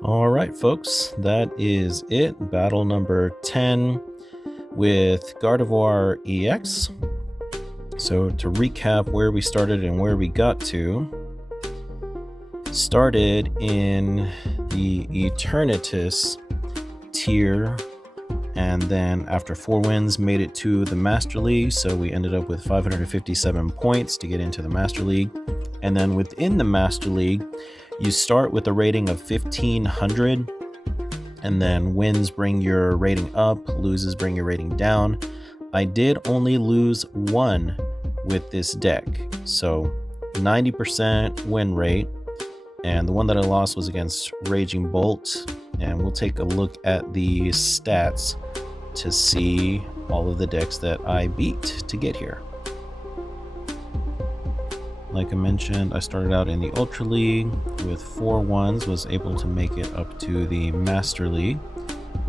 All right, folks, that is it. Battle number 10 with Gardevoir EX. So to recap where we started and where we got to, started in the Eternatus tier, and then after 4 wins made it to the Master League. So we ended up with 557 points to get into the Master League. And then within the Master League, you start with a rating of 1500, and then wins bring your rating up, loses bring your rating down. I did only lose 1 with this deck, so 90% win rate, and the one that I lost was against Raging Bolt, and we'll take a look at the stats to see all of the decks that I beat to get here. Like I mentioned, I started out in the Ultra League with 4 1s, was able to make it up to the Master League.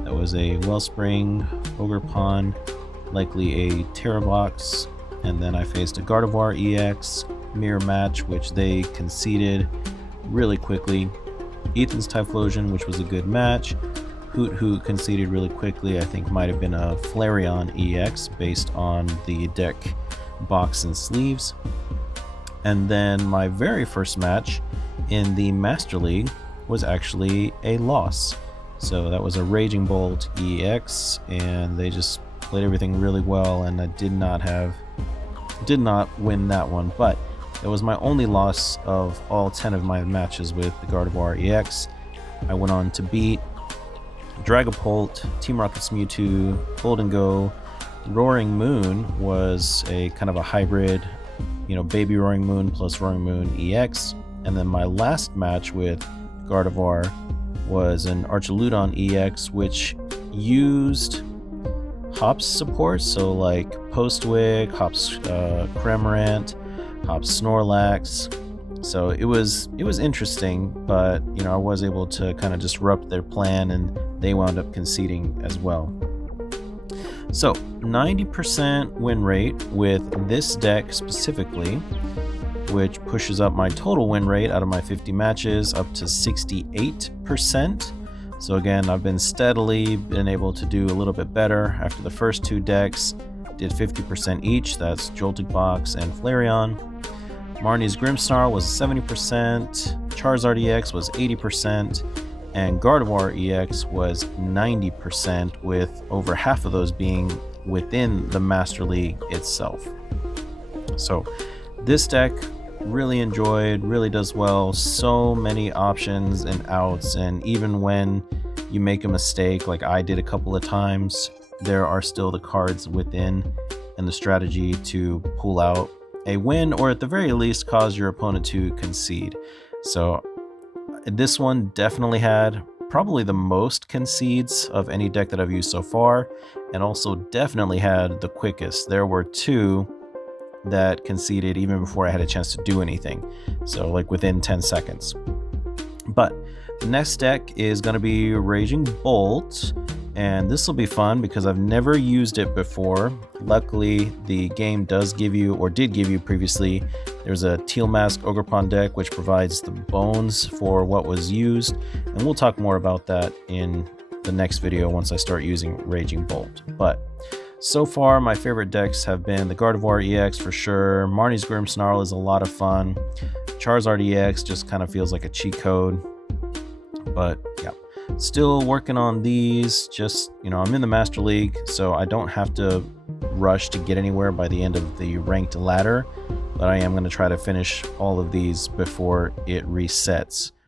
That was a Wellspring, Ogerpon, likely a Terrabox, and then I faced a Gardevoir EX mirror match, which they conceded really quickly. Ethan's Typhlosion, which was a good match. Hoot Hoot conceded really quickly. I think might have been a Flareon EX based on the deck box and sleeves. And then my very first match in the Master League was actually a loss. So that was a Raging Bolt EX, and they just played everything really well, and I did not win that one, but it was my only loss of all 10 of my matches with the Gardevoir EX. I went on to beat Dragapult, Team Rocket's Mewtwo, Golden Go. Roaring Moon was a kind of a hybrid, Baby Roaring Moon plus Roaring Moon EX. And then my last match with Gardevoir was an Archaludon EX, which used Hops support, so like Postwig, Hops Cramorant, Hops Snorlax. So it was interesting, but I was able to kind of disrupt their plan, and they wound up conceding as well. So 90% win rate with this deck specifically, which pushes up my total win rate out of my 50 matches up to 68%. So again, I've been steadily able to do a little bit better. After the first 2 decks, did 50% each. That's Jolting Box and Flareon. Marnie's Grimmsnarl was 70%, Charizard EX was 80%, and Gardevoir EX was 90%, with over half of those being within the Master League itself. So this deck really enjoyed, really does well. So many options and outs, and even when you make a mistake like I did a couple of times, there are still the cards within and the strategy to pull out a win, or at the very least cause your opponent to concede. So this one definitely had probably the most concedes of any deck that I've used so far, and also definitely had the quickest. There were 2 that conceded even before I had a chance to do anything, so like within 10 seconds. But the next deck is going to be Raging Bolt, and this will be fun because I've never used it before. Luckily, the game does give you, or did give you previously, there's a Teal Mask Ogerpon deck which provides the bones for what was used, and we'll talk more about that in the next video once I start using Raging Bolt. But so far, my favorite decks have been the Gardevoir EX for sure. Marnie's Grimmsnarl is a lot of fun. Charizard EX just kind of feels like a cheat code. But yeah, still working on these. Just, you know, I'm in the Master League, so I don't have to rush to get anywhere by the end of the ranked ladder. But I am going to try to finish all of these before it resets